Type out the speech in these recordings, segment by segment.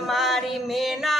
Mari Mena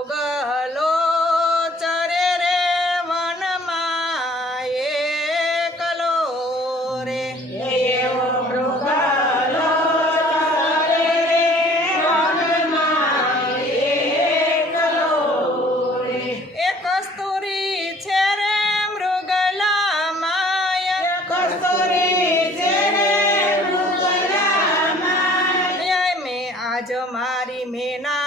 ગલો ચરે રે વનમાં કલો રે એ કસ્તુરી છે રે મૃગલા માય કસ્તુરી છે રે મૃગલા માય મે આજ મારી મેના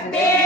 Sunday.